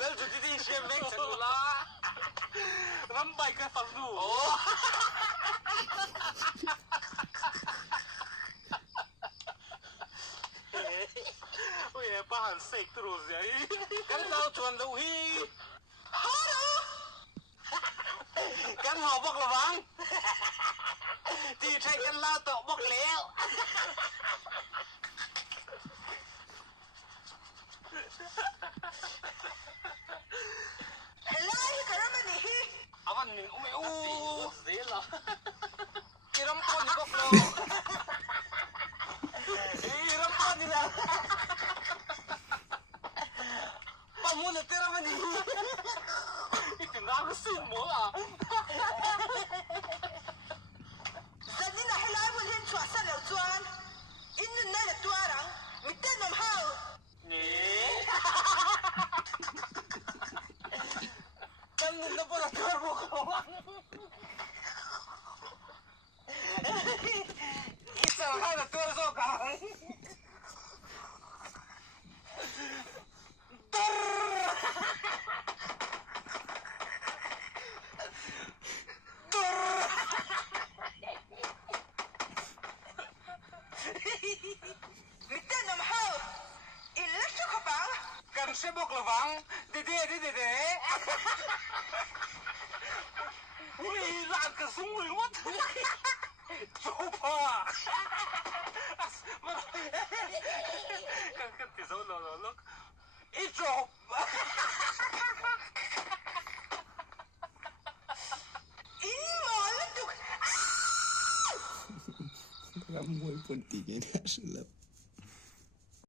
Lalu siya make sanula. Rambay ka faldu. Oh. Ui, pahan sek terus ya. Kan lau cuan lauhi. Kan ngau bok lah bang. Thì thay kan lau tok bok leo. Helai karama ni. Awan ning umi zela. Kiram pon ni bok lo. Kiram pon ni lah. Pamuna tera mani. Ikenang sin mo ah. Zani na helai wul hin chua sa lo chuan. Innun nai la tuarang mitten nom hau. Ni. Kan na pala tuar mo ko. Isang hana tuar so ka. Mitten nom hau. Illa chu khapang. Kan sebok lawang. Dede. Ui, lan ka sungui wat. Coba. Kan tiso lo. Ijop. In mol tu. Kamu pun tinggi dah sulap.